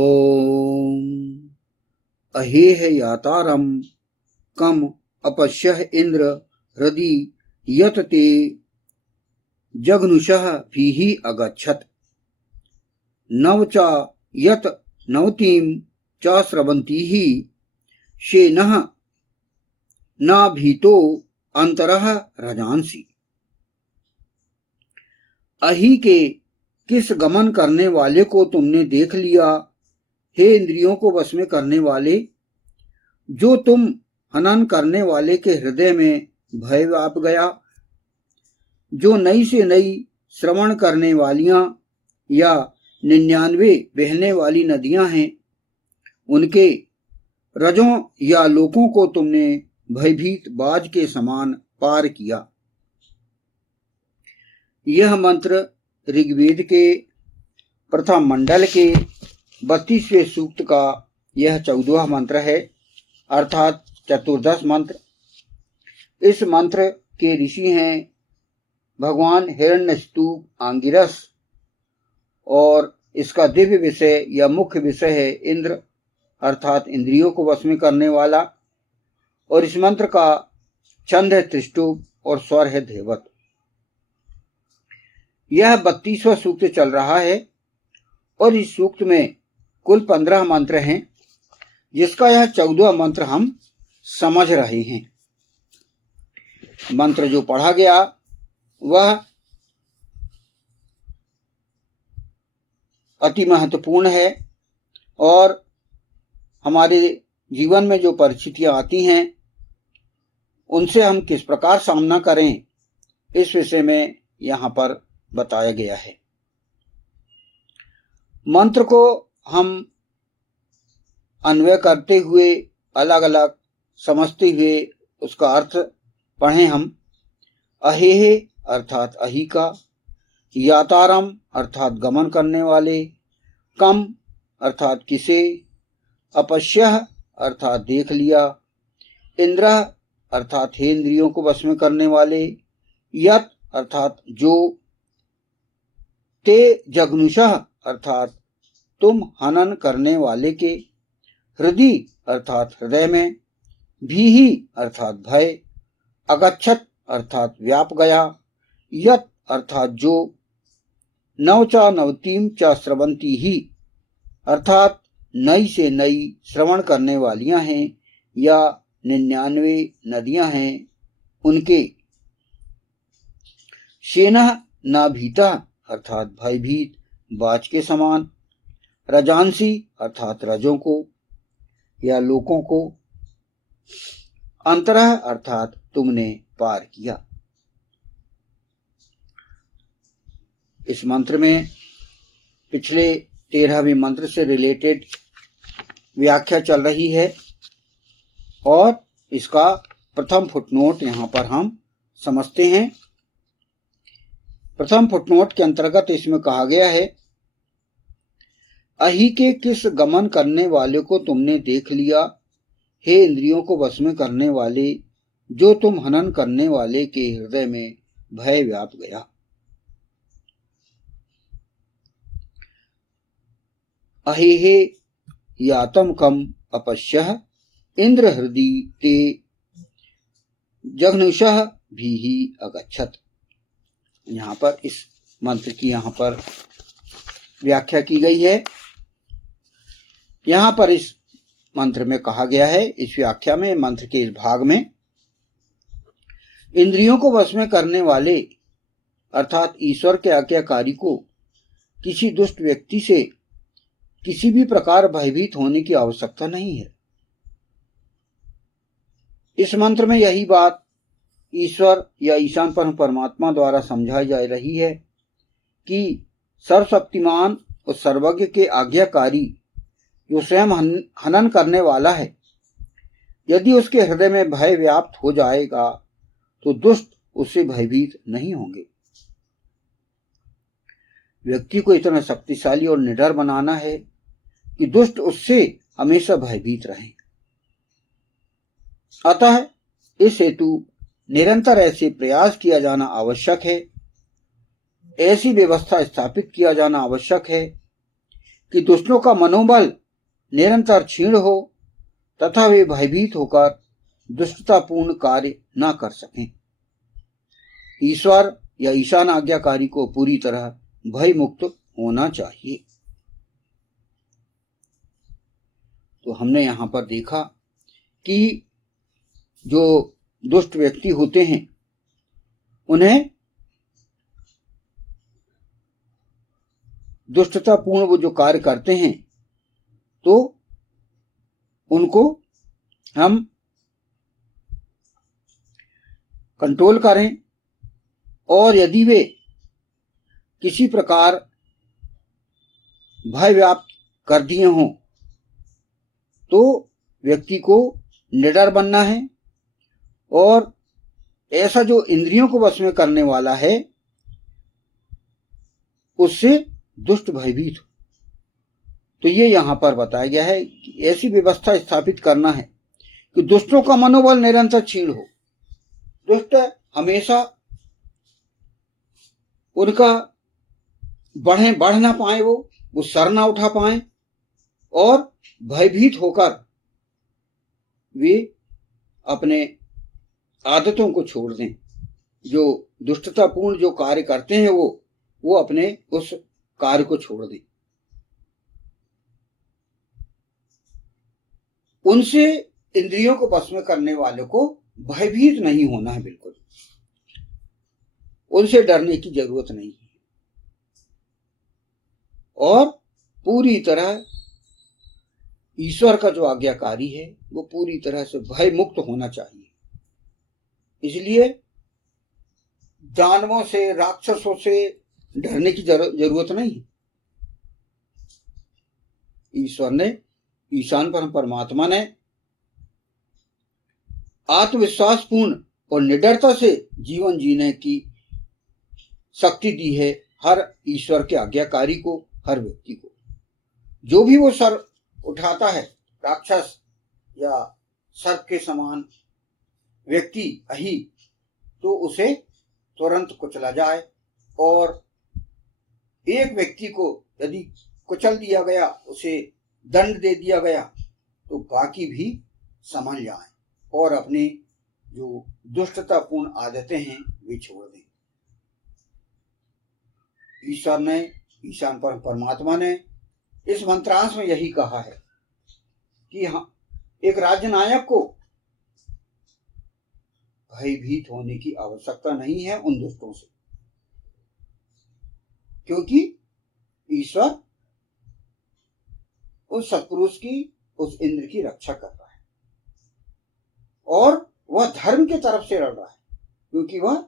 ओम अहेह यातारम कम अपश्यः इंद्र हृदि यत ते जघनुषः भीः अगच्छत् नव च यत नवतीं च स्रवन्तीः शेनः न भीतो अंतरः रजांसि। अहि के किस गमन करने वाले को तुमने देख लिया, हे इंद्रियों को वश में करने वाले, जो तुम हनन करने वाले के हृदय में भय व्याप गया। जो नई से नई श्रवण करने वालियां या 99 बहने वाली नदियां हैं, उनके रजों या लोकों को तुमने भयभीत बाज के समान पार किया। यह मंत्र ऋग्वेद के प्रथम मंडल के 32वें सूक्त का यह 14वां मंत्र है, अर्थात चतुर्दश मंत्र। इस मंत्र के ऋषि हैं भगवान हिरण्यस्तूप आंगिरस और इसका दिव्य विषय या मुख्य विषय है इंद्र, अर्थात इंद्रियों को वश में करने वाला, और इस मंत्र का छंद है त्रिष्टुप और स्वर है धैवत। यह 32वां सूक्त चल रहा है और इस सूक्त में कुल 15 मंत्र हैं, जिसका यह 14वां मंत्र हम समझ रहे हैं। मंत्र जो पढ़ा गया वह अति महत्वपूर्ण है और हमारे जीवन में जो परिस्थितियां आती हैं उनसे हम किस प्रकार सामना करें, इस विषय में यहाँ पर बताया गया है। मंत्र को हम अन्वय करते हुए अलग अलग समझते हुए उसका अर्थ पढ़ें हम। अहेहे अर्थात अहि का, यातारम अर्थात गमन करने वाले, कम अर्थात किसे, अपश्यः अर्थात देख लिया, इंद्र अर्थात हे इंद्रियों को वश में करने वाले, यत अर्थात जो, ते जघनुषः अर्थात तुम हनन करने वाले के, हृदि अर्थात हृदय में, भीहि अर्थात भय, अगच्छत अर्थात व्याप गया, यत अर्थात जो, नव च नवतीम च स्रवंती ही अर्थात नई से नई श्रवण करने वालियां हैं या 99 नदियां हैं उनके, शेनः न भीता अर्थात भयभीत बाज के समान, रजांसी अर्थात रजों को या लोकों को, अंतरः अर्थात तुमने पार किया। इस मंत्र में पिछले 13वें मंत्र से रिलेटेड व्याख्या चल रही है और इसका प्रथम फुटनोट यहाँ पर हम समझते हैं। प्रथम फुटनोट के अंतर्गत इसमें कहा गया है, अहि के किस गमन करने वाले को तुमने देख लिया, हे इंद्रियों को वश में करने वाले, जो तुम हनन करने वाले के हृदय में भय व्याप गया। अहेहे यातम कम अपश्यः इंद्र हृदि ते जघनुषः भीहि अगच्छत्। यहाँ पर इस मंत्र की यहाँ पर व्याख्या की गई है। यहाँ पर इस मंत्र में कहा गया है, इस व्याख्या में, मंत्र के इस भाग में, इंद्रियों को वश में करने वाले अर्थात ईश्वर के आज्ञाकारी को किसी दुष्ट व्यक्ति से किसी भी प्रकार भयभीत होने की आवश्यकता नहीं है। इस मंत्र में यही बात ईश्वर या ईशान परमात्मा द्वारा समझाई जा रही है कि सर्वशक्तिमान और सर्वज्ञ के आज्ञाकारी जो स्वयं हनन करने वाला है, यदि उसके हृदय में भय व्याप्त हो जाएगा तो दुष्ट उससे भयभीत नहीं होंगे। व्यक्ति को इतना शक्तिशाली और निडर बनाना है कि दुष्ट उससे हमेशा भयभीत रहें। अतः इस हेतु निरंतर ऐसे प्रयास किया जाना आवश्यक है, ऐसी व्यवस्था स्थापित किया जाना आवश्यक है कि दुष्टों का मनोबल निरंतर क्षीण हो तथा वे भयभीत होकर दुष्टतापूर्ण कार्य न कर सकें। ईश्वर या ईशान आज्ञाकारी को पूरी तरह भय मुक्त होना चाहिए। तो हमने यहां पर देखा कि जो दुष्ट व्यक्ति होते हैं उन्हें दुष्टतापूर्ण वो जो कार्य करते हैं तो उनको हम कंट्रोल करें, और यदि वे किसी प्रकार भय व्याप्त कर दिए हों तो व्यक्ति को निडर बनना है, और ऐसा जो इंद्रियों को वश में करने वाला है उससे दुष्ट भयभीत हो। तो ये यहां पर बताया गया है कि ऐसी व्यवस्था स्थापित करना है कि दुष्टों का मनोबल निरंतर क्षीण हो। दुष्ट हमेशा उनका बढ़ ना पाए, वो सर ना उठा पाए और भयभीत होकर वे अपने आदतों को छोड़ दें। जो दुष्टतापूर्ण जो कार्य करते हैं वो अपने उस कार्य को छोड़ दें। उनसे इंद्रियों को वश में करने वालों को भयभीत नहीं होना है, बिल्कुल उनसे डरने की जरूरत नहीं है, और पूरी तरह ईश्वर का जो आज्ञाकारी है वो पूरी तरह से भय मुक्त होना चाहिए। इसलिए दानवों से, राक्षसों से डरने की जरूरत नहीं है। ईश्वर ने, ईशान परमात्मा ने आत्मविश्वास पूर्ण और निडरता से जीवन जीने की शक्ति दी है हर ईश्वर के आज्ञाकारी को, हर व्यक्ति को। जो भी वो सर उठाता है, राक्षस या सर्प के समान व्यक्ति अही, तो उसे तुरंत कुचला जाए, और एक व्यक्ति को यदि कुचल दिया गया, उसे दंड दे दिया गया, तो बाकी भी समझ जाएं और अपनी जो दुष्टतापूर्ण आदतें हैं वे छोड़ दें। ईश्वर ने, ईशान परमात्मा ने इस मंत्रांश में यही कहा है कि हाँ, एक राज्य नायक को भयभीत होने की आवश्यकता नहीं है उन दुष्टों से, क्योंकि ईश्वर उस सत्पुरुष की, उस इंद्र की रक्षा कर रहा है, और वह धर्म के तरफ से लड़ रहा है। क्योंकि वह,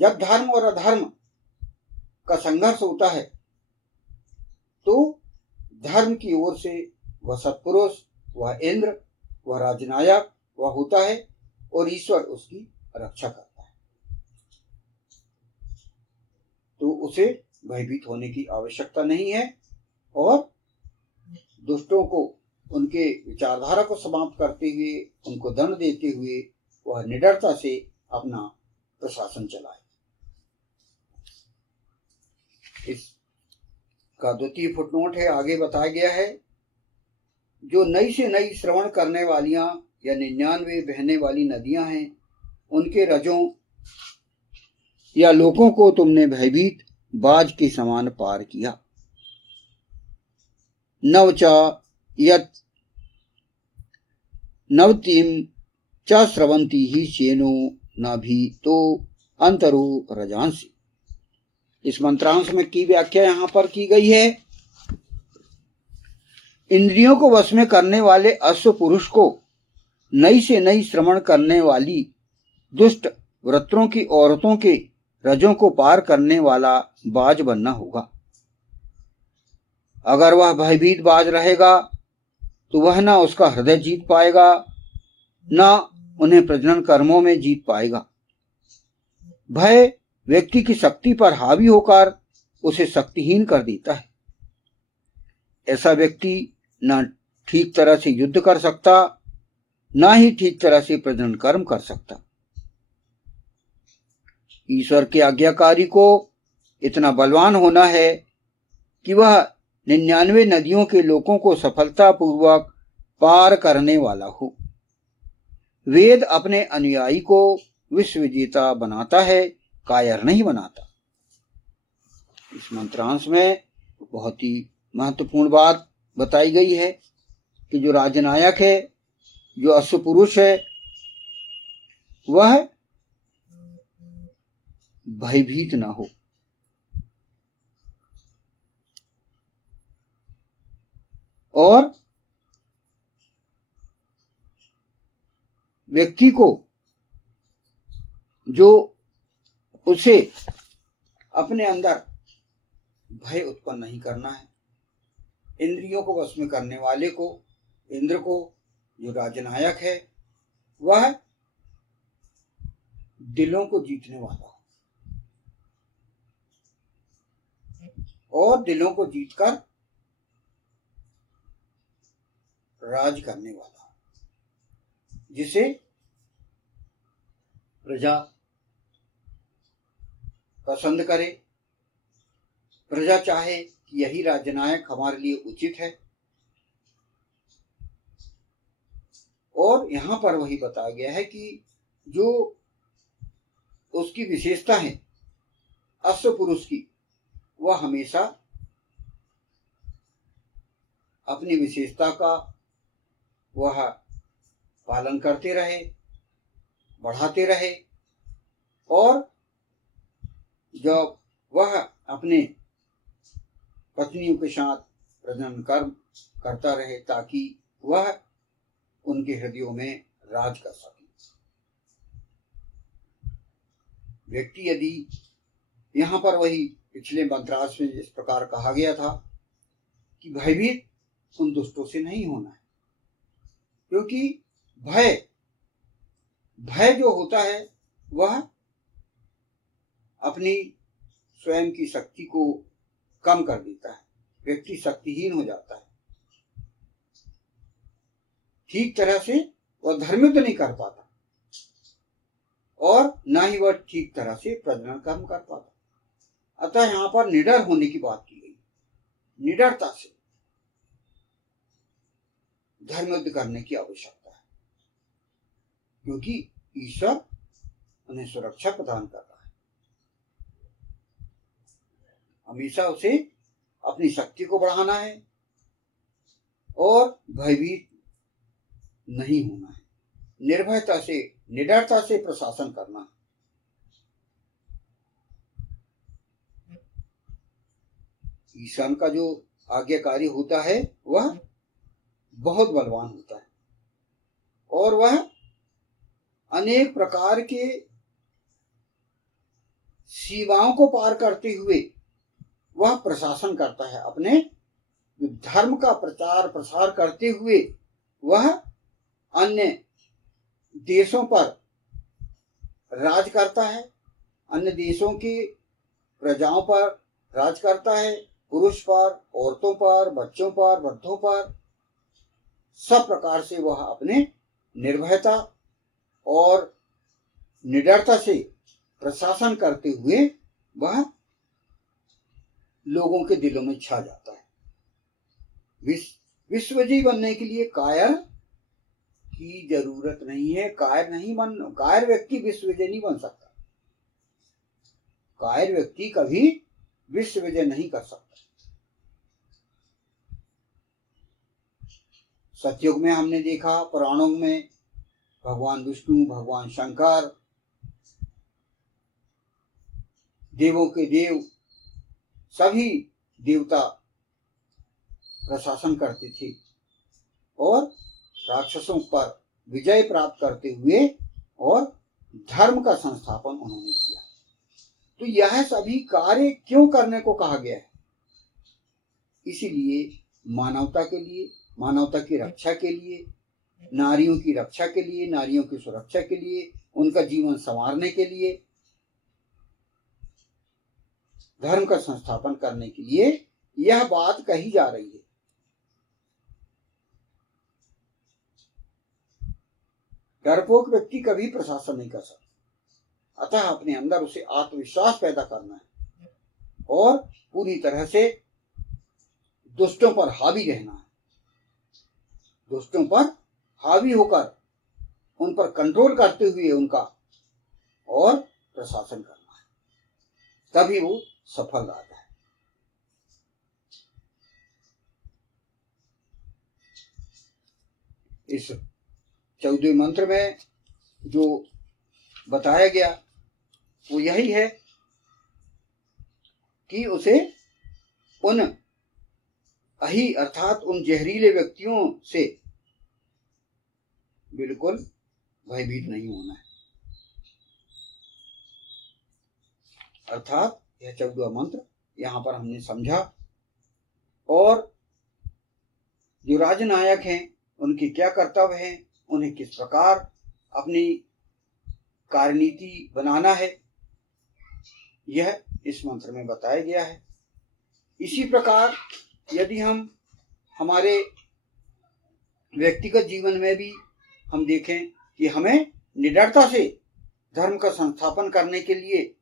जब धर्म और अधर्म का संघर्ष होता है तो धर्म की ओर से वह सत्पुरुष, वह इंद्र, वह राजनायक वह होता है, और ईश्वर उसकी रक्षा करता है। तो उसे भयभीत होने की आवश्यकता नहीं है, और दुष्टों को, उनके विचारधारा को समाप्त करते हुए, उनको दंड देते हुए वह निडरता से अपना प्रशासन चलाए। इसका द्वितीय फुटनोट है, आगे बताया गया है, जो नई से नई श्रवण करने वालियां या 99 बहने वाली नदियां हैं, उनके रजों या लोगों को तुमने भयभीत बाज के समान पार किया। नवचा यत नवतीम च स्रवंती ही चेनो नाभि तो अंतरो रजांसी। इस मंत्रांश में की व्याख्या यहां पर की गई है। इंद्रियों को वश में करने वाले अश्व पुरुष को नई से नई श्रवण करने वाली दुष्ट वृत्रों की औरतों के रजों को पार करने वाला बाज बनना होगा। अगर वह भयभीत बाज रहेगा तो वह ना उसका हृदय जीत पाएगा, ना उन्हें प्रजनन कर्मों में जीत पाएगा। भय व्यक्ति की शक्ति पर हावी होकर उसे शक्तिहीन कर देता है। ऐसा व्यक्ति ना ठीक तरह से युद्ध कर सकता, ना ही ठीक तरह से प्रजनन कर्म कर सकता। ईश्वर के आज्ञाकारी को इतना बलवान होना है कि वह 99 नदियों के लोगों को सफलतापूर्वक पार करने वाला हो। वेद अपने अनुयायी को विश्व विजेता बनाता है, कायर नहीं बनाता। इस मंत्रांश में बहुत ही महत्वपूर्ण बात बताई गई है कि जो राजनायक है, जो अश्व पुरुष है, वह भयभीत ना हो। और व्यक्ति को जो उसे अपने अंदर भय उत्पन्न नहीं करना है। इंद्रियों को वश में करने वाले को, इंद्र को, जो राजनायक है, वह दिलों को जीतने वाला और दिलों को जीतकर राज करने वाला, जिसे प्रजा पसंद करे, प्रजा चाहे कि यही राजनायक हमारे लिए उचित है। और यहां पर वही बताया गया है कि जो उसकी विशेषता है अश्व पुरुष की, वह हमेशा अपनी विशेषता का वह पालन करते रहे, बढ़ाते रहे, और जब वह अपने पत्नियों के साथ प्रजनन कर्म करता रहे ताकि वह उनके हृदयों में राज कर सके। व्यक्ति यदि यहाँ पर वही पिछले मंत्रांश में इस प्रकार कहा गया था कि भयभीत उन दुष्टों से नहीं होना है, क्योंकि भय जो होता है वह अपनी स्वयं की शक्ति को कम कर देता है। व्यक्ति शक्तिहीन हो जाता है, ठीक तरह से वह धर्मित नहीं कर पाता और ना ही वह ठीक तरह से प्रजनन कर्म कर पाता। अतः यहां पर निडर होने की बात की गई, निडरता से धर्म युद्ध करने की आवश्यकता है, क्योंकि ईश्वर उन्हें सुरक्षा प्रदान कर रहा है। हमेशा उसे अपनी शक्ति को बढ़ाना है और भयभीत नहीं होना है, निर्भयता से, निडरता से प्रशासन करना है। ईशान का जो आज्ञाकारी होता है वह बहुत बलवान होता है और वह अनेक प्रकार के सीमाओं को पार करते हुए वह प्रशासन करता है। अपने धर्म का प्रचार प्रसार करते हुए वह अन्य देशों पर राज करता है, अन्य देशों की प्रजाओं पर राज करता है, पुरुष पर, औरतों पर, बच्चों पर, वृद्धों पर, सब प्रकार से वह अपने निर्भयता और निडरता से प्रशासन करते हुए वह लोगों के दिलों में छा जाता है। विश्वजयी बनने के लिए कायर की जरूरत नहीं है। कायर व्यक्ति विश्व विजय नहीं बन सकता। कायर व्यक्ति कभी विश्व विजय नहीं कर सकता। सतयुग में हमने देखा, पुराणों में भगवान विष्णु, भगवान शंकर, देवों के देव, सभी देवता प्रशासन करते थे और राक्षसों पर विजय प्राप्त करते हुए और धर्म का संस्थापन उन्होंने किया। तो यह सभी कार्य क्यों करने को कहा गया है? इसीलिए मानवता के लिए, मानवता की रक्षा के लिए, नारियों की रक्षा के लिए, नारियों की सुरक्षा के लिए, उनका जीवन संवारने के लिए, धर्म का संस्थापन करने के लिए यह बात कही जा रही है। डरपोक व्यक्ति कभी प्रशासन नहीं कर सकता। अतः अपने अंदर उसे आत्मविश्वास पैदा करना है और पूरी तरह से दुष्टों पर हावी रहना है, दुष्टों पर हावी होकर उन पर कंट्रोल करते हुए उनका और प्रशासन करना है, तभी वो सफल राजा है। इस 14वें मंत्र में जो बताया गया वो यही है कि उसे उन अही अर्थात उन जहरीले व्यक्तियों से बिल्कुल भयभीत नहीं होना है। अर्थात यह 14वां मंत्र यहाँ पर हमने समझा, और जो राजनायक हैं उनके क्या कर्तव्य हैं, उन्हें किस प्रकार अपनी कार्यनीति बनाना है, यह इस मंत्र में बताया गया है। इसी प्रकार यदि हम हमारे व्यक्तिगत जीवन में भी हम देखें कि हमें निडरता से धर्म का संस्थापन करने के लिए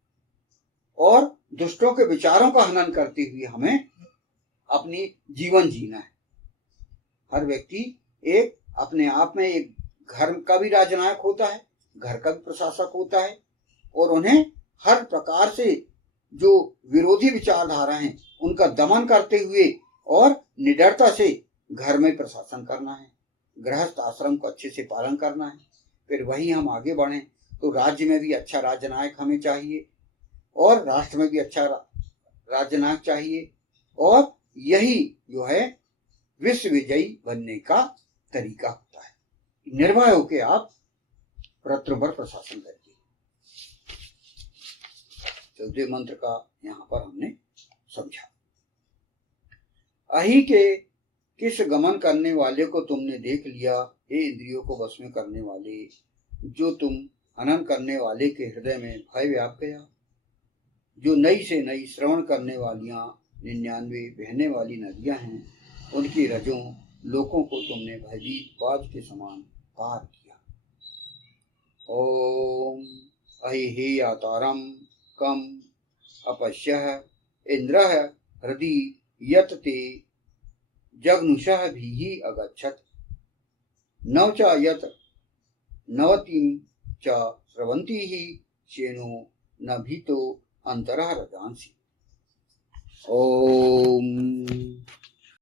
और दुष्टों के विचारों का हनन करते हुए हमें अपनी जीवन जीना है। हर व्यक्ति एक अपने आप में एक घर का भी राजनायक होता है, घर का भी प्रशासक होता है, और उन्हें हर प्रकार से जो विरोधी विचारधारा हैं उनका दमन करते हुए और निडरता से घर में प्रशासन करना है, गृहस्थ आश्रम को अच्छे से पालन करना है। फिर वही हम आगे बढ़ें तो राज्य में भी अच्छा राजनायक हमें चाहिए और राष्ट्र में भी अच्छा राजनायक चाहिए, और यही जो है विश्व विजयी बनने का तरीका होता है। निर्भय होकर आप प्रत्र पर प्रशासन करिए। 14वें मंत्र का यहाँ पर हमने समझा। अहि के किस गमन करने वाले को तुमने देख लिया, हे इंद्रियों को वश में करने वाले, जो तुम हनन करने वाले के हृदय में भय व्याप गया। जो नई से नई श्रवण करने वालियां 99 बहने वाली नदियां हैं, उनकी रजों लोगों को तुमने भयभीत बाज के समान पार किया। ओम अहि हे यातारम कम अपश्यः इंद्रः हृदि यत ते जगनुषः भीहि अगच्छत् नव च यत नवतिं च स्रवन्ति हि शेनो न भीतो अंतरः रजांसि। ओम।